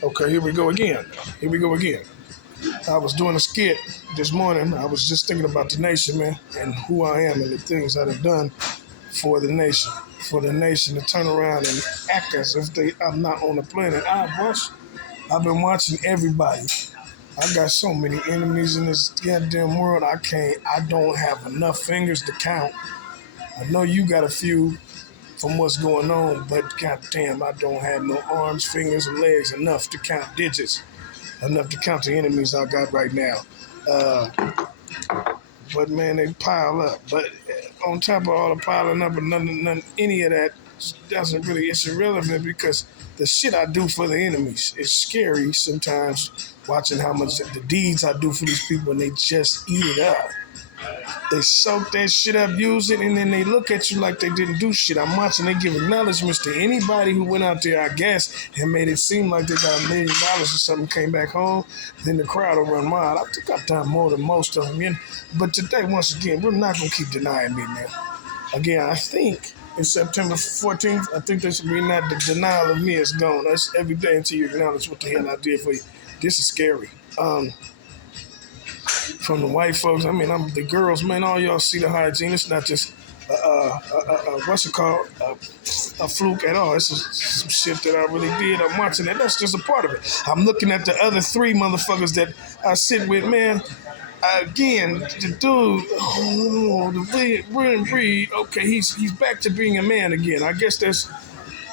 Okay, here we go again. Here we go again. I was doing a skit this morning. I was just thinking about the nation, man, and who I am and the things that I've done for the nation. For the nation to turn around and act as if I'm not on the planet. I've been watching everybody. I got so many enemies in this goddamn world. I don't have enough fingers to count. I know you got a few from what's going on, but goddamn, I don't have no arms, fingers, and legs enough to count digits, enough to count the enemies I got right now. Uh, but man, they pile up. But on top of all the piling up, and any of that doesn't really, it's irrelevant because the shit I do for the enemies is scary sometimes. Watching how much the deeds I do for these people, and they just eat it up. They soak that shit up, use it, and then they look at you like they didn't do shit. I'm watching, they give acknowledgments to anybody who went out there, I guess, and made it seem like they got $1 million or something, came back home, then the crowd will run wild. I think I've done more than most of them. But today, once again, we're not going to keep denying me, man. Again, I think in September 14th, I think there should be not the denial of me is gone. That's every day until you acknowledge what the hell I did for you. This is scary. From the white folks, I mean, I'm the girls, man. All y'all see the hygiene. It's not just what's it called, a fluke at all. It's just some shit that I really did. I'm watching it. That's just a part of it. I'm looking at the other three motherfuckers that I sit with, man. Again, the dude, the breed. Okay, he's back to being a man again. I guess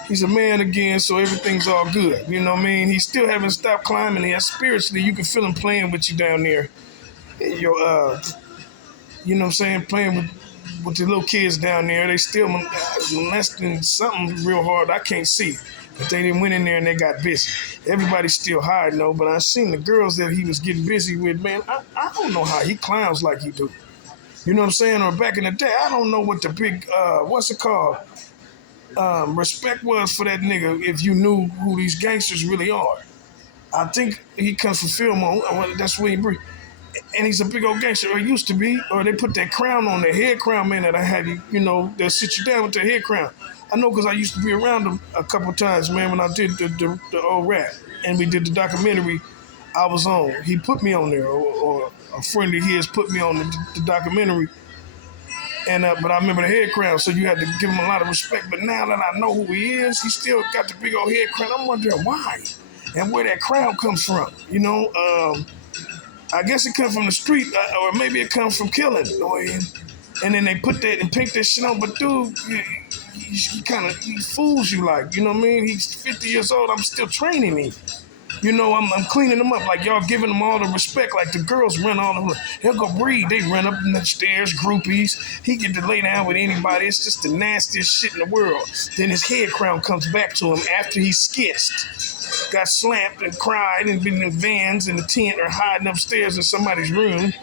he's a man again, so everything's all good. You know what I mean? He still haven't stopped climbing here. Spiritually, you can feel him playing with you down there. Your you know what I'm saying, playing with the little kids down there. They still molesting something real hard I can't see. But they didn't went in there and they got busy. Everybody's still hiding though, but I seen the girls that he was getting busy with, man. I don't know how he clowns like he do. You know what I'm saying? Or back in the day, I don't know what the big what's it called? Respect was for that nigga if you knew who these gangsters really are. I think he comes from Fillmore. That's where he breathe. And he's a big old gangster, or used to be, or they put that crown on, their head crown, man, that I had, they'll sit you down with their head crown. I know because I used to be around them a couple times, man, when I did the old rap, and we did the documentary I was on. He put me on there, or a friend of his put me on the documentary, and but I remember the head crown, so you had to give him a lot of respect. But now that I know who he is, he still got the big old head crown. I'm wondering why, and where that crown comes from, I guess it comes from the street, or maybe it comes from killing. And then they put that and paint that shit on. But dude, he fools you like, you know what I mean? He's 50 years old. I'm still training him. I'm cleaning them up like y'all giving them all the respect. Like the girls run all the, he'll go breathe. They run up the stairs, groupies. He get to lay down with anybody. It's just the nastiest shit in the world. Then his head crown comes back to him after he skitsed. Got slapped and cried and been in vans in the tent or hiding upstairs in somebody's room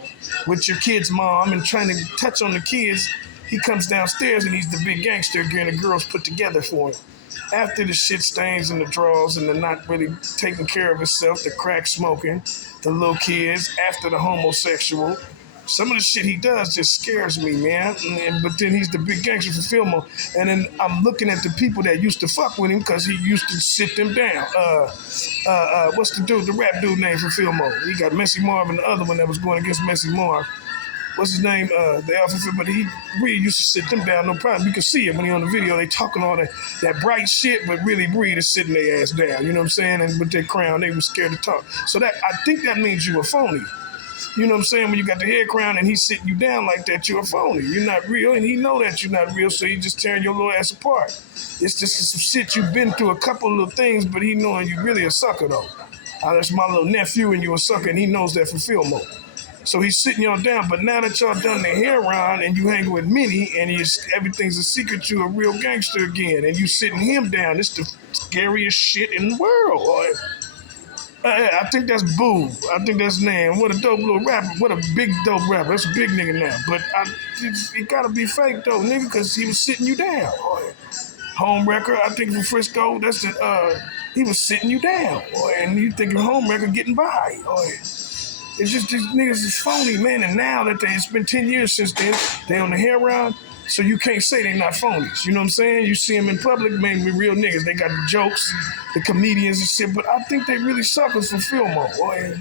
with your kid's mom and trying to touch on the kids. He comes downstairs and he's the big gangster again. The girls put together for him. After the shit stains and the draws and the not really taking care of himself, the crack smoking, the little kids, after the homosexual, some of the shit he does just scares me, man. But then he's the big gangster for Fillmore. And then I'm looking at the people that used to fuck with him because he used to sit them down. What's the rap dude name for Fillmore? He got Messy Marv and the other one that was going against Messy Marv. What's his name? The Alpha Fit, but he really used to sit them down, no problem. You can see it when he on the video. They talking all that bright shit, but really Breed is sitting their ass down. You know what I'm saying? And with their crown, they were scared to talk. So that I think that means you a phony. You know what I'm saying? When you got the head crown and he's sitting you down like that, you're a phony. You're not real, and he know that you're not real, so he just tearing your little ass apart. It's just some shit you've been through, a couple of little things, but he knowing you really a sucker though. That's my little nephew, and you a sucker, and he knows that from Fillmore. So he's sitting y'all down, but now that y'all done the hair round and you hang with Minnie and everything's a secret, you a real gangster again, and you sitting him down. It's the scariest shit in the world. I think that's Boo. I think that's Nan. What a dope little rapper. What a big dope rapper. That's a big nigga now. But it gotta be fake though, nigga, because he was sitting you down. Home Wrecker, I think from Frisco, that's he was sitting you down. And you thinking Home Wrecker getting by. It's just these niggas is phony, man. And now that it's been 10 years since then, they on the hair round. So you can't say they not phonies. You know what I'm saying? You see them in public, man, with real niggas. They got the jokes, the comedians and shit, but I think they really suckers for Fillmore, boy.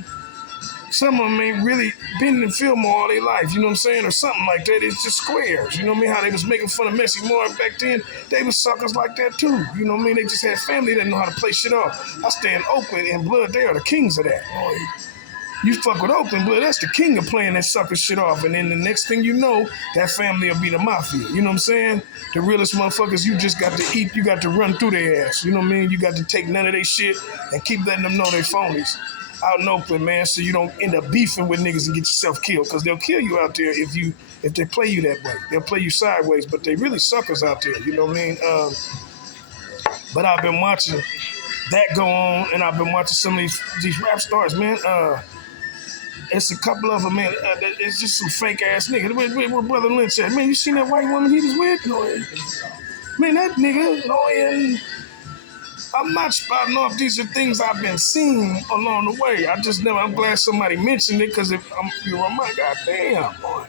Some of them ain't really been in Fillmore all their life, you know what I'm saying? Or something like that. It's just squares. You know what I mean? How they was making fun of Messy Moore back then. They was suckers like that too. You know what I mean? They just had family that know how to play shit off. I stay in Oakland and Blood, they are the kings of that. Boy. You fuck with Oakland, Blood, that's the king of playing that sucker shit off. And then the next thing you know, that family will be the mafia. You know what I'm saying? The realest motherfuckers, you just got to eat, you got to run through their ass. You know what I mean? You got to take none of their shit and keep letting them know they phonies out in Oakland, man, so you don't end up beefing with niggas and get yourself killed. Because they'll kill you out there if they play you that way. They'll play you sideways, but they really suckers out there. You know what I mean? But I've been watching that go on, and I've been watching some of these rap stars, man. It's a couple of them, man. It's just some fake ass niggas. Where Brother Lynch at? Man, you seen that white woman he was with? No, man, that nigga, no, I'm not spouting off. These are things I've been seeing along the way. I'm glad somebody mentioned it because you're my goddamn, boy.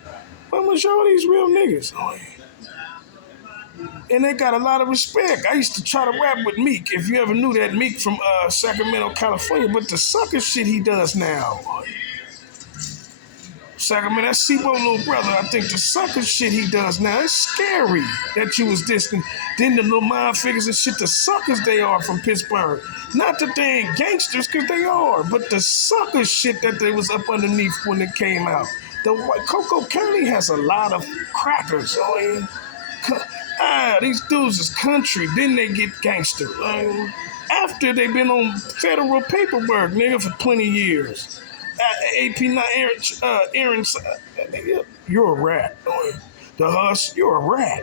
When was all these real niggas? Boy? And they got a lot of respect. I used to try to rap with Meek. If you ever knew that, Meek from Sacramento, California. But the sucker shit he does now, boy. Sacramento, that's Sebo little brother. I think the sucker shit he does now, it's scary that you was dissing. Then the little mind figures and shit, the suckers they are from Pittsburgh. Not that they ain't gangsters, because they are, but the sucker shit that they was up underneath when it came out. Cocoa County has a lot of crackers. These dudes is country, then they get gangster. After they been on federal paperwork, nigga, for 20 years. AP9 Aaron, you're a rat. The Huss, you're a rat.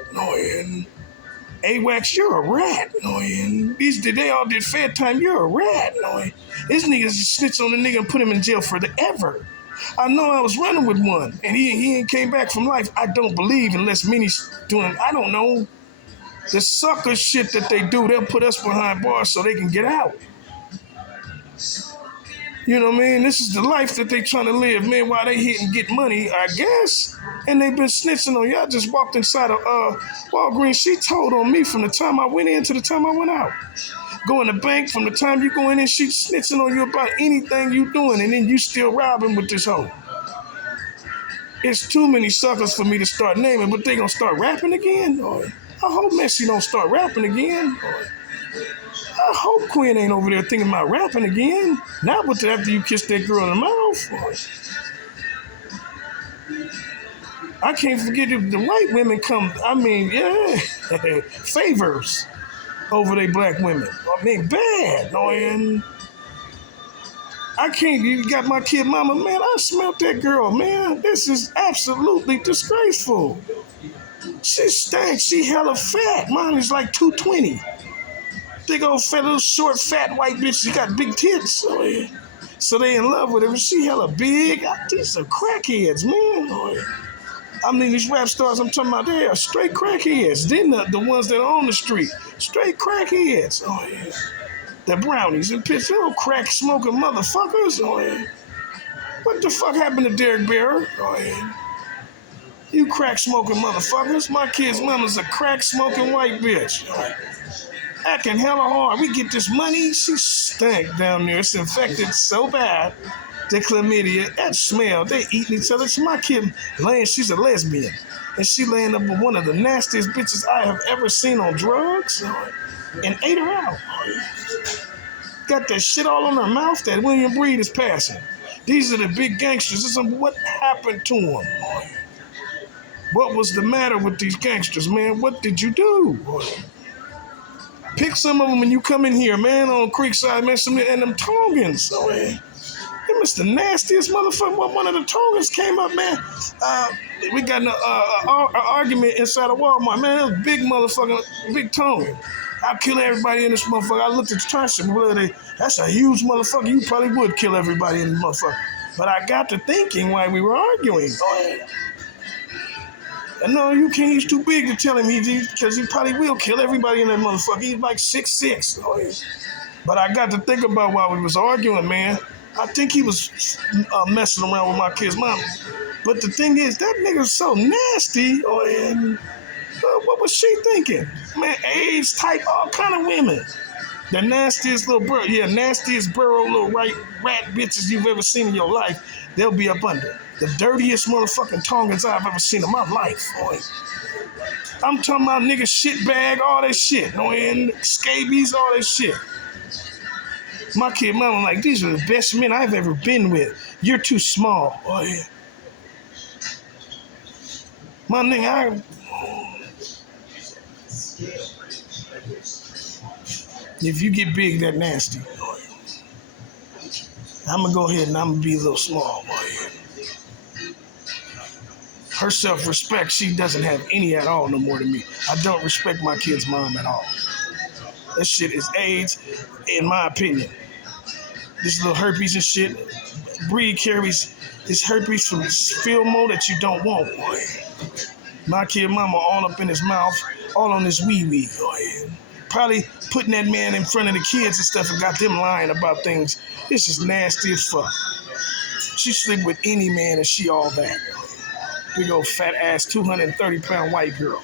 AWACS, you're a rat. They all did fair time, you're a rat. This niggas snitch on the nigga and put him in jail forever. I know I was running with one, and he ain't came back from life. I don't believe unless Minnie's doing, I don't know. The sucker shit that they do, they'll put us behind bars so they can get out. You know what I mean? This is the life that they trying to live, man, while they hit and get money, I guess. And they been snitching on you. I just walked inside of Walgreens. She told on me from the time I went in to the time I went out. Go in the bank, from the time you go in, she snitching on you about anything you doing, and then you still robbing with this hoe. It's too many suckers for me to start naming, but they gonna start rapping again? I hope Messi don't start rapping again. I hope Quinn ain't over there thinking about rapping again. Not with after you kiss that girl in the mouth. I can't forget if the white women come, favors over they black women. I mean, bad. I can't, you got my kid mama, man, I smelled that girl, man. This is absolutely disgraceful. She stinks. She hella fat. Mine is like 220. Big old fat, little short, fat white bitch. She got big tits. So they in love with her. She hella big. These are crackheads, man. I mean, these rap stars I'm talking about, they are straight crackheads. Then the ones that are on the street, straight crackheads. The brownies and pitch, little crack smoking motherfuckers. What the fuck happened to Derek Barrer? You crack smoking motherfuckers. My kid's mama's a crack smoking white bitch. Acting hella hard. We get this money. She stank down there. It's infected so bad. The chlamydia, that smell, they eating each other. So my kid laying, she's a lesbian. And she laying up with one of the nastiest bitches I have ever seen on drugs. And ate her out. Got that shit all on her mouth that William Breed is passing. These are the big gangsters. What happened to them? What was the matter with these gangsters, man? What did you do? Pick some of them when you come in here, man, on Creekside, man, and them Tongans. Them is the nastiest motherfucker. One of the Tongans came up, man. We got an argument inside of Walmart, man. That was big motherfucker, big Tongan. I'll kill everybody in this motherfucker. I looked at the trash and that's a huge motherfucker. You probably would kill everybody in this motherfucker. But I got to thinking while we were arguing. No, you can't. He's too big to tell him because he probably will kill everybody in that motherfucker. He's like 6'6". But I got to think about while we was arguing, man. I think he was messing around with my kid's mom. But the thing is, that nigga's so nasty. What was she thinking? Man, AIDS type, all kind of women. The nastiest little burrow, nastiest burrow little rat bitches you've ever seen in your life, they'll be up under. The dirtiest motherfucking Tongans I've ever seen in my life, boy. I'm talking about niggas shit bag, all that shit. And scabies, all that shit. My kid mama like, these are the best men I've ever been with. You're too small. Oh yeah. My nigga, if you get big, that nasty. I'm gonna go ahead and I'm gonna be a little small. Her self-respect, she doesn't have any at all no more than me. I don't respect my kid's mom at all. That shit is AIDS, in my opinion. This little herpes and shit. Breed carries this herpes from Filmo that you don't want. My kid mama all up in his mouth, all on his wee-wee. Probably putting that man in front of the kids and stuff and got them lying about things. This is nasty as fuck. She sleep with any man and she all that. Big old fat ass 230-pound white girl.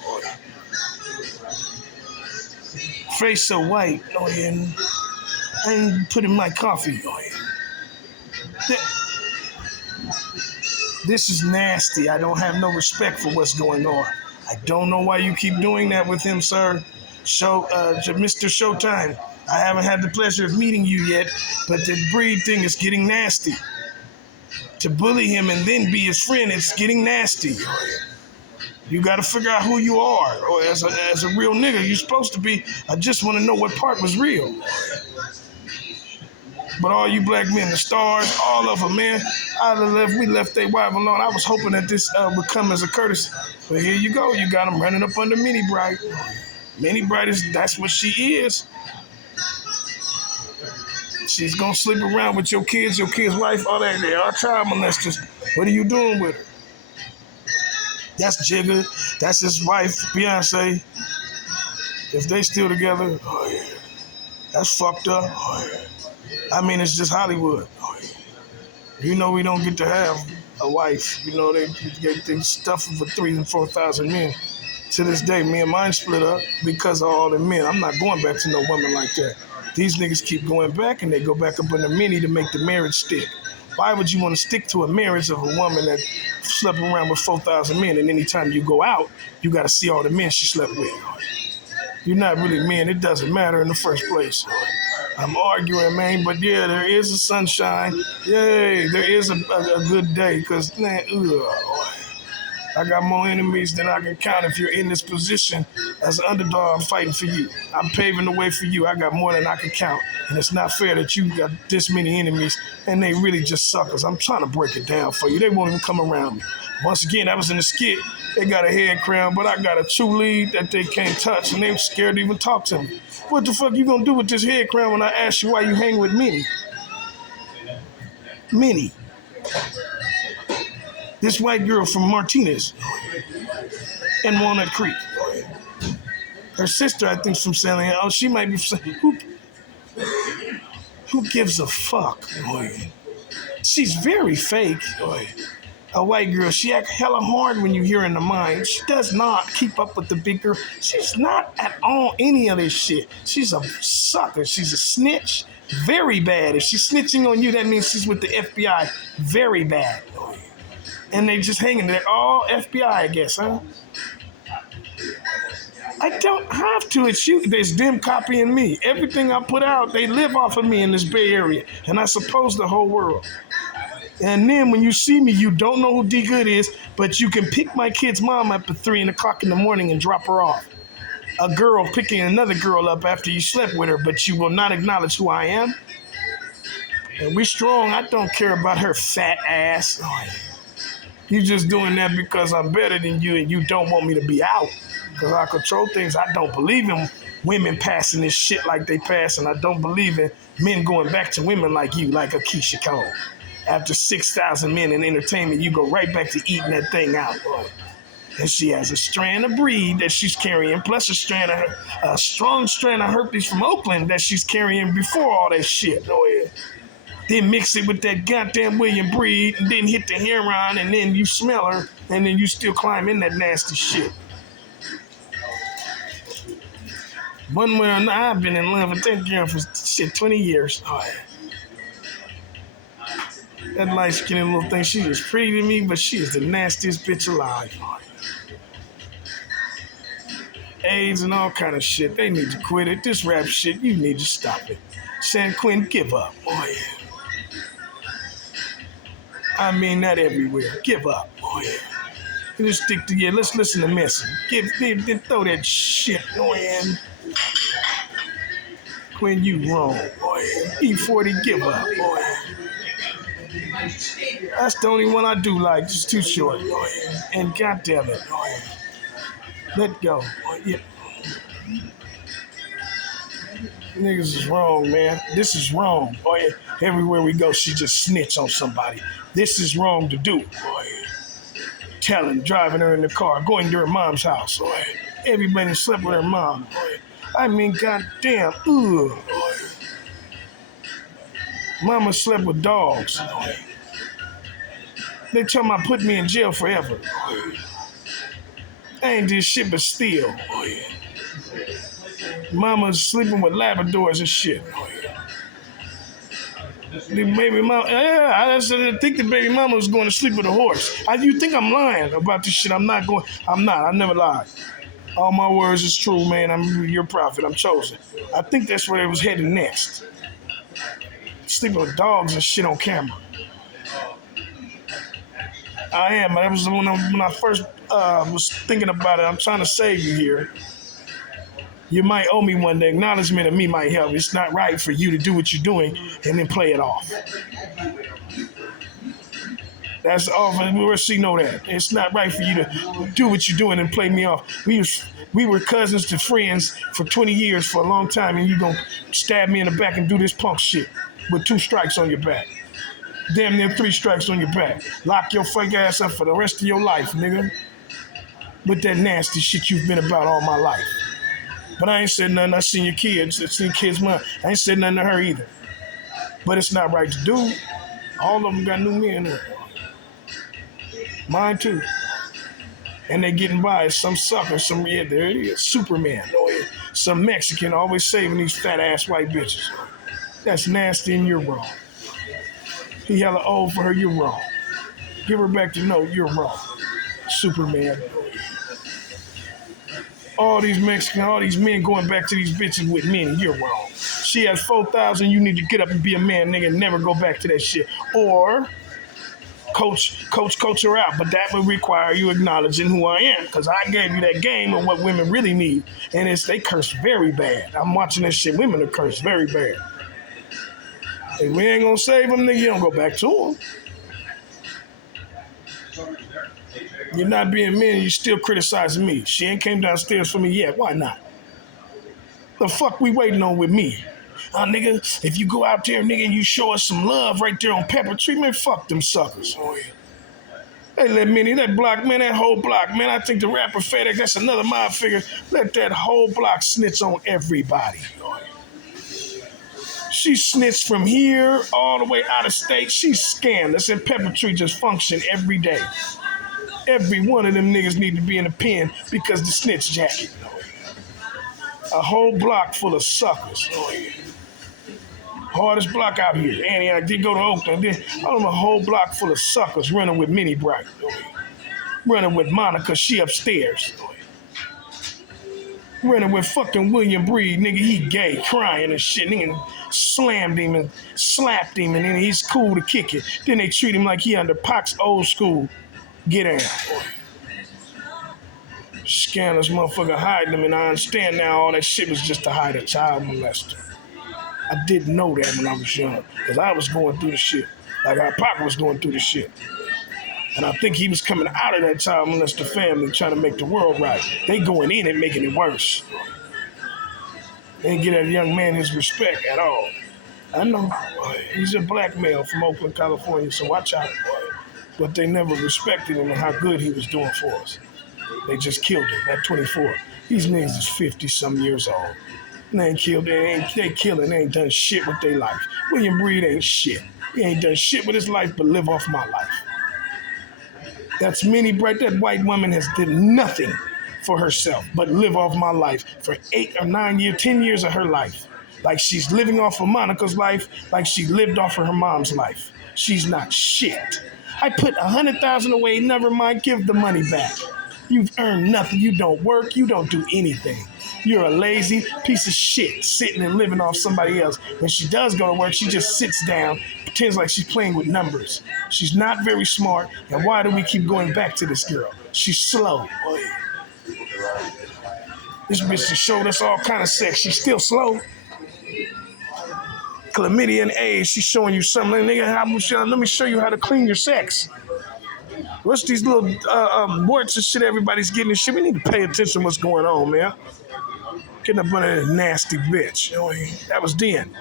Face so white, and I ain't put in my coffee. This is nasty. I don't have no respect for what's going on. I don't know why you keep doing that with him, sir. Mr. Showtime. I haven't had the pleasure of meeting you yet, but the breed thing is getting nasty. To bully him and then be his friend, it's getting nasty. You got to figure out who you are. Or as a real nigga, you're supposed to be. I just want to know what part was real. But all you black men, the stars, all of them, man, we left their wife alone. I was hoping that this would come as a courtesy. But here you go. You got them running up under Minnie Bright. Minnie Bright that's what she is. She's going to sleep around with your kid's wife, all that. They are child molesters. What are you doing with her? That's Jigga. That's his wife, Beyonce. If they still together, oh yeah. That's fucked up. Oh yeah. I mean, it's just Hollywood. Oh yeah. You know we don't get to have a wife. You know, they stuff for 3,000 and 4,000 men. To this day, me and mine split up because of all the men. I'm not going back to no woman like that. These niggas keep going back and they go back up under Minnie to make the marriage stick. Why would you want to stick to a marriage of a woman that slept around with 4,000 men and anytime you go out, you got to see all the men she slept with? You're not really men. It doesn't matter in the first place. I'm arguing, man, but yeah, there is a sunshine. Yay, there is a good day because, man, I got more enemies than I can count. If you're in this position as an underdog, I'm fighting for you. I'm paving the way for you. I got more than I can count. And it's not fair that you got this many enemies and they really just suckers. I'm trying to break it down for you. They won't even come around me. Once again, I was in the skit. They got a head crown, but I got a true lead that they can't touch and they're scared to even talk to me. What the fuck you gonna do with this head crown when I ask you why you hang with Minnie? Minnie. This white girl from Martinez and Walnut Creek. Her sister, I think, is from San Diego. Oh, she might be from who gives a fuck? She's very fake. A white girl, she act hella hard when you hear in the mind. She does not keep up with the big girl. She's not at all any of this shit. She's a sucker. She's a snitch. Very bad. If she's snitching on you, that means she's with the FBI. Very bad. And they just hanging there. All FBI, I guess, huh? I don't have to. It's you. There's them copying me. Everything I put out, they live off of me in this Bay Area. And I suppose the whole world. And then when you see me, you don't know who D Good is, but you can pick my kid's mom up at 3 o'clock in the morning and drop her off. A girl picking another girl up after you slept with her, but you will not acknowledge who I am. And we strong. I don't care about her fat ass. You just doing that because I'm better than you and you don't want me to be out. Because I control things. I don't believe in women passing this shit like they pass, and I don't believe in men going back to women like you, like a Keisha Cole. After 6,000 men in entertainment, you go right back to eating that thing out. And she has a strand of breed that she's carrying, plus a strong strand of herpes from Oakland that she's carrying before all that shit. Then mix it with that goddamn William breed, and then hit the heron, and then you smell her, and then you still climb in that nasty shit. One way or another, I've been in love with that girl for shit 20 years. Oh, yeah. That light skinned little thing, she was pretty to me, but she is the nastiest bitch alive. AIDS and all kind of shit. They need to quit it. This rap shit, you need to stop it. San Quentin, give up. Oh yeah. I mean that everywhere. Give up. Oh yeah. Just stick together. Let's listen to Messi. Throw that shit. Oh yeah. When you wrong. Oh yeah. E40, give up. Oh yeah. That's the only one I do like. Just too short. Oh yeah. And goddamn it. Oh yeah. Let go. Oh yeah. Niggas is wrong, man. This is wrong. Oh yeah. Everywhere we go, she just snitch on somebody. This is wrong to do. Oh yeah. Telling, driving her in the car, going to her mom's house. Oh yeah. Everybody slept with her mom. Oh yeah. I mean, goddamn. Ugh. Oh yeah. Mama slept with dogs. Oh yeah. They tell me I put me in jail forever. Oh yeah. I ain't did shit but steal. Oh yeah. Mama's sleeping with Labradors and shit. Oh, yeah. The baby mama, yeah, I think the baby mama was going to sleep with a horse. You think I'm lying about this shit? I'm not. I never lied. All my words is true, man. I'm your prophet. I'm chosen. I think that's where it was headed next. Sleeping with dogs and shit on camera. I am. That was when I first was thinking about it. I'm trying to save you here. You might owe me one. The acknowledgement of me might help. It's not right for you to do what you're doing and then play it off. That's all. She know that. It's not right for you to do what you're doing and play me off. We were cousins to friends for 20 years for a long time, and you gonna stab me in the back and do this punk shit with 2 strikes on your back. Damn near 3 strikes on your back. Lock your fake ass up for the rest of your life, nigga. With that nasty shit you've been about all my life. But I ain't said nothing. I seen your kids. I seen kids' mom. I ain't said nothing to her either. But it's not right to do. All of them got new men there. Mine too. And they getting by. Some sucker, there it is. Superman. Oh, yeah. Some Mexican always saving these fat ass white bitches. That's nasty and you're wrong. He hella old for her, you're wrong. Give her back to no, you're wrong. Superman. All these Mexicans, all these men going back to these bitches with men, you're wrong. She has 4,000, you need to get up and be a man, nigga, and never go back to that shit. Or coach her out, but that would require you acknowledging who I am, because I gave you that game of what women really need, and they curse very bad. I'm watching this shit, women are cursed very bad. If we ain't gonna save them, nigga, you don't go back to them. You're not being mean, you still criticizing me. She ain't came downstairs for me yet. Why not? The fuck we waiting on with me? Nigga, if you go out there, nigga, and you show us some love right there on Pepper Tree, man, fuck them suckers. Oh, yeah. Hey, let Minnie, that block, man, that whole block, man, I think the rapper FedEx, that's another mob figure. Let that whole block snitch on everybody. Oh, yeah. She snitched from here all the way out of state. She's scandalous, and Pepper Tree just function every day. Every one of them niggas need to be in a pen because the snitch jacket. A whole block full of suckers. Oh, yeah. Hardest block out here. Annie, I did go to Oakland. I'm a whole block full of suckers running with Minnie Bright. Oh, yeah. Running with Monica, she upstairs. Oh, yeah. Running with fucking William Breed, nigga, he gay, crying and shit. Nigga slammed him and slapped him, and then he's cool to kick it. Then they treat him like he under Pac's old school. Get out. Scandalous motherfucker hiding them, and I understand now all that shit was just to hide a child molester. I didn't know that when I was young, because I was going through the shit. Like our Pac was going through the shit. And I think he was coming out of that child molester family trying to make the world right. They going in and making it worse. They didn't get that young man his respect at all. I know. He's a black male from Oakland, California, so watch out. But they never respected him and how good he was doing for us. They just killed him at 24. These niggas is 50-some years old. And they ain't killed, they killing, they ain't done shit with their life. William Breed ain't shit. He ain't done shit with his life but live off my life. That's Minnie Bright. That white woman has did nothing for herself, but live off my life for 8 or 9 years, 10 years of her life. Like she's living off of Monica's life, like she lived off of her mom's life. She's not shit. I put 100,000 away, never mind, give the money back. You've earned nothing, you don't work, you don't do anything. You're a lazy piece of shit sitting and living off somebody else. When she does go to work, she just sits down, pretends like she's playing with numbers. She's not very smart, and why do we keep going back to this girl? She's slow. This bitch just showed us all kind of sex. She's still slow. Chlamydia and AIDS, she's showing you something. Nigga, let me show you how to clean your sex. What's these little warts and shit everybody's getting and shit? We need to pay attention to what's going on, man. Getting up under that nasty bitch. That was then.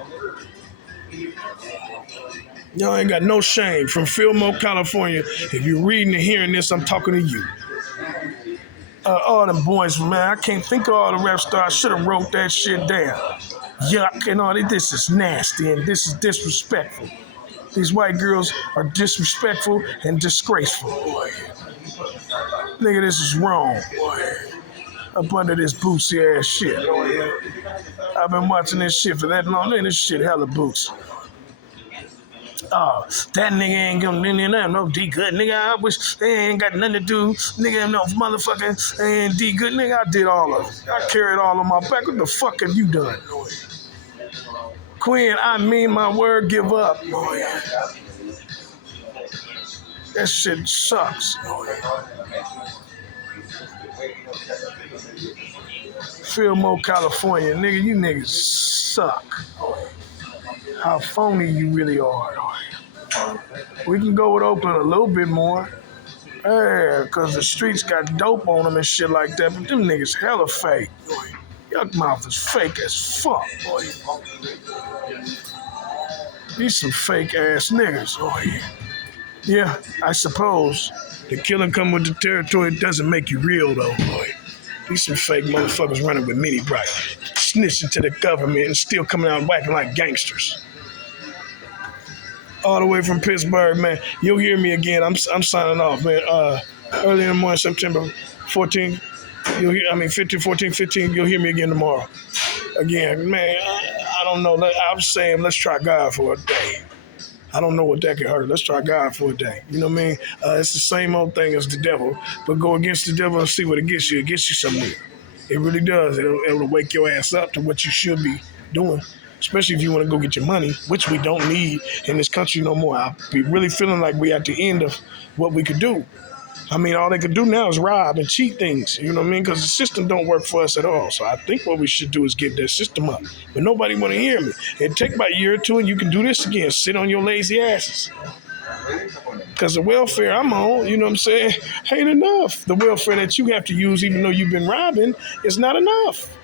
Y'all ain't got no shame. From Fillmore, California. If you're reading and hearing this, I'm talking to you. All them boys, man, I can't think of all the rap stars. I should have wrote that shit down. Yuck and all that. This is nasty and this is disrespectful. These white girls are disrespectful and disgraceful. Nigga, this is wrong. Up under this bootsy ass shit. I've been watching this shit for that long. This shit hella boots. Oh, that nigga ain't gonna no D good. Nigga, I wish they ain't got nothing to do. Nigga, no motherfucking ain't D good. Nigga, I did all of it. I carried all on my back. What the fuck have you done? Quinn, I mean my word, give up. That shit sucks. Fillmore, California. Nigga, you niggas suck. How phony you really are. We can go with Oakland a little bit more. Yeah, because the streets got dope on them and shit like that, but them niggas hella fake. Your mouth is fake as fuck. These some fake ass niggas. Yeah, I suppose. The killing come with the territory. It doesn't make you real though. These some fake motherfuckers running with Mini Bright, snitching to the government and still coming out and whacking like gangsters. All the way from Pittsburgh, man. You'll hear me again. I'm signing off, man. Early in the morning, September 14th. 15, 14, 15. You'll hear me again tomorrow. Again, man. I don't know. I'm saying let's try God for a day. I don't know what that could hurt. Let's try God for a day. You know what I mean? It's the same old thing as the devil, but go against the devil and see what it gets you. It gets you somewhere. It really does. It'll wake your ass up to what you should be doing. Especially if you want to go get your money, which we don't need in this country no more. I be really feeling like we at the end of what we could do. I mean, all they could do now is rob and cheat things, you know what I mean? Because the system don't work for us at all. So I think what we should do is get that system up. But nobody want to hear me. It'll take about a year or two and you can do this again. Sit on your lazy asses. Because the welfare I'm on, you know what I'm saying, ain't enough. The welfare that you have to use even though you've been robbing is not enough.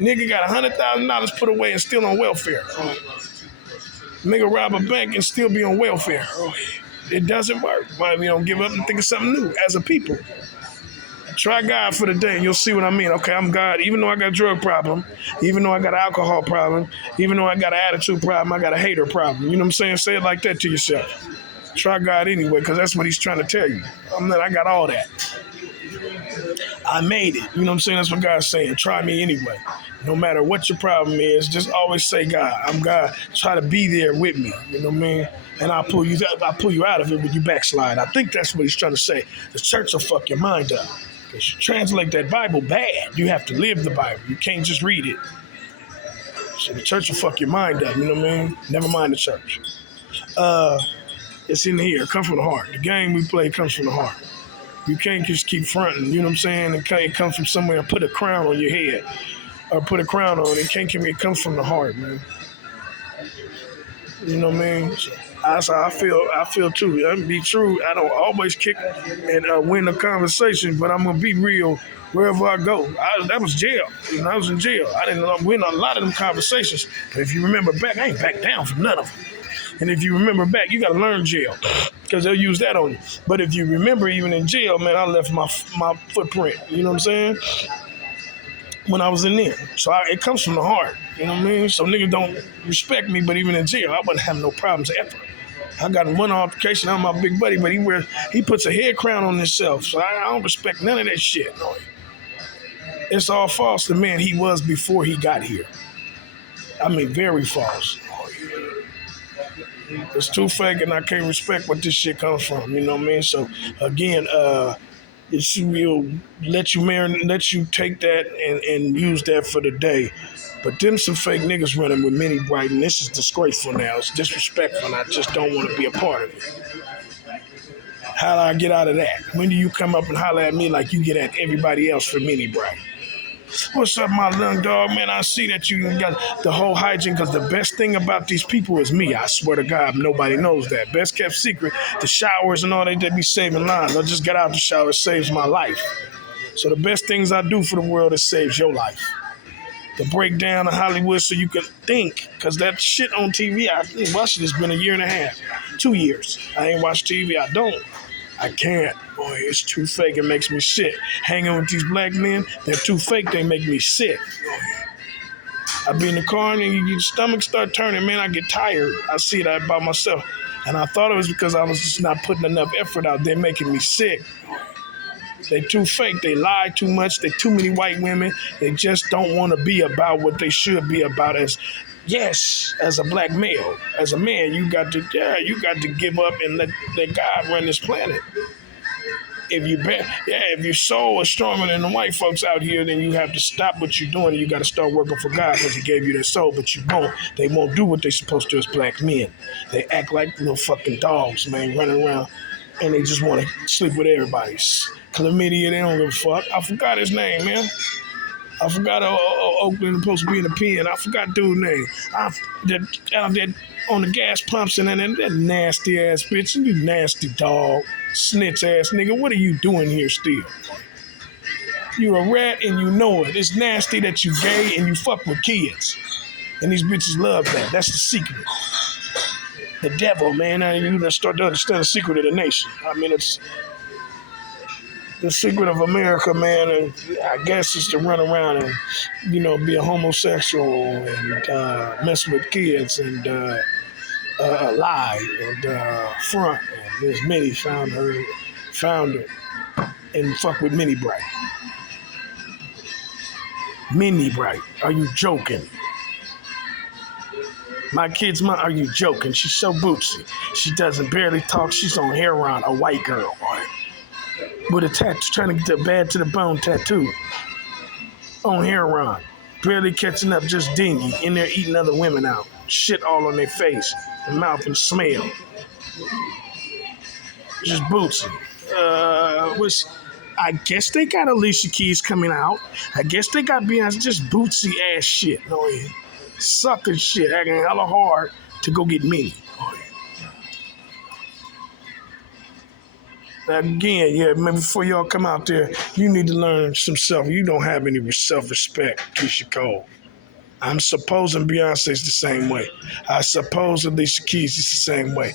Nigga got $100,000 put away and still on welfare. Nigga rob a bank and still be on welfare. It doesn't work. Why we don't give up and think of something new as a people? Try God for the day and you'll see what I mean. Okay, I'm God. Even though I got a drug problem, even though I got an alcohol problem, even though I got an attitude problem, I got a hater problem. You know what I'm saying? Say it like that to yourself. Try God anyway, because that's what he's trying to tell you. I got all that. I made it. You know what I'm saying? That's what God's saying. Try me anyway. No matter what your problem is, just always say, God, I'm God. Try to be there with me. You know what I mean? And I'll pull you out of it when you backslide. I think that's what he's trying to say. The church will fuck your mind up. Because you translate that Bible bad. You have to live the Bible. You can't just read it. So the church will fuck your mind up. You know what I mean? Never mind the church. It's in here. It comes from the heart. The game we play comes from the heart. You can't just keep fronting, you know what I'm saying? It comes from somewhere and put a crown on your head. Or put a crown on it. It comes from the heart, man. You know what I mean? So that's how I feel too. I'm be true. I don't always kick and win the conversation, but I'm gonna be real wherever I go. That was jail. I was in jail. I didn't win a lot of them conversations. But if you remember back, I ain't back down from none of them. And if you remember back, you got to learn jail because they'll use that on you. But if you remember, even in jail, man, I left my footprint. You know what I'm saying? When I was in there. So it comes from the heart. You know what I mean? So niggas don't respect me, but even in jail, I wouldn't have no problems ever. I got one altercation on my big buddy, but he puts a head crown on himself. So I don't respect none of that shit. It's all false. The man he was before he got here. I mean, very false. It's too fake, and I can't respect what this shit comes from. You know what I mean? So again, it's will let you take that and use that for the day. But them some fake niggas running with Mini Bright, and this is disgraceful now. It's disrespectful, and I just don't want to be a part of it. How do I get out of that? When do you come up and holler at me like you get at everybody else for Mini Bright? What's up, my young dog, man? I see that you got the whole hygiene, because the best thing about these people is me. I swear to God, nobody knows that. Best kept secret, the showers and all, they be saving lives. I just got out the shower, it saves my life. So the best things I do for the world, it saves your life. To break down in Hollywood so you can think, because that shit on TV, I ain't watched it, it's been a year and a half, 2 years. I ain't watched TV, I can't. Boy, it's too fake. It makes me sick. Hanging with these black men, they're too fake. They make me sick. I be in the car and your stomach start turning. Man, I get tired. I see that by myself. And I thought it was because I was just not putting enough effort out there, making me sick. They too fake. They lie too much. They too many white women. They just don't want to be about what they should be about as a black male. As a man, you got to give up and let God run this planet. If your soul is stronger than the white folks out here, then you have to stop what you're doing and you got to start working for God, because He gave you that soul, but you won't. They won't do what they're supposed to as black men. They act like little fucking dogs, man, running around, and they just want to sleep with everybody. Chlamydia, they don't give a fuck. I forgot his name, man. I forgot Oakland supposed to be in the pen. I forgot dude's name. Out there on the gas pumps and that nasty ass bitch. You nasty dog, snitch ass nigga. What are you doing here still? You a rat and you know it. It's nasty that you gay and you fuck with kids. And these bitches love that. That's the secret. The devil, man. You done start to understand the secret of the nation. I mean, it's the secret of America, man, and I guess is to run around and, be a homosexual and mess with kids and lie and front. And there's many found it and fuck with Mini Bright. Mini Bright, are you joking? My kid's mom, are you joking? She's so bootsy. She doesn't barely talk. She's on heroin, a white girl. With a tattoo, trying to get the bad to the bone tattoo. On heroin. Barely catching up, just dingy. In there eating other women out. Shit all on their face. And mouth and smell. Just bootsy. I guess they got Alicia Keys coming out. I guess they got Beyonce, just bootsy ass shit. Oh, yeah. Sucker shit. Acting hella hard to go get me. Again, man, before y'all come out there, you need to learn some self. You don't have any self-respect, Keisha Cole. I'm supposing Beyonce's the same way. I suppose Alicia Keys is the same way.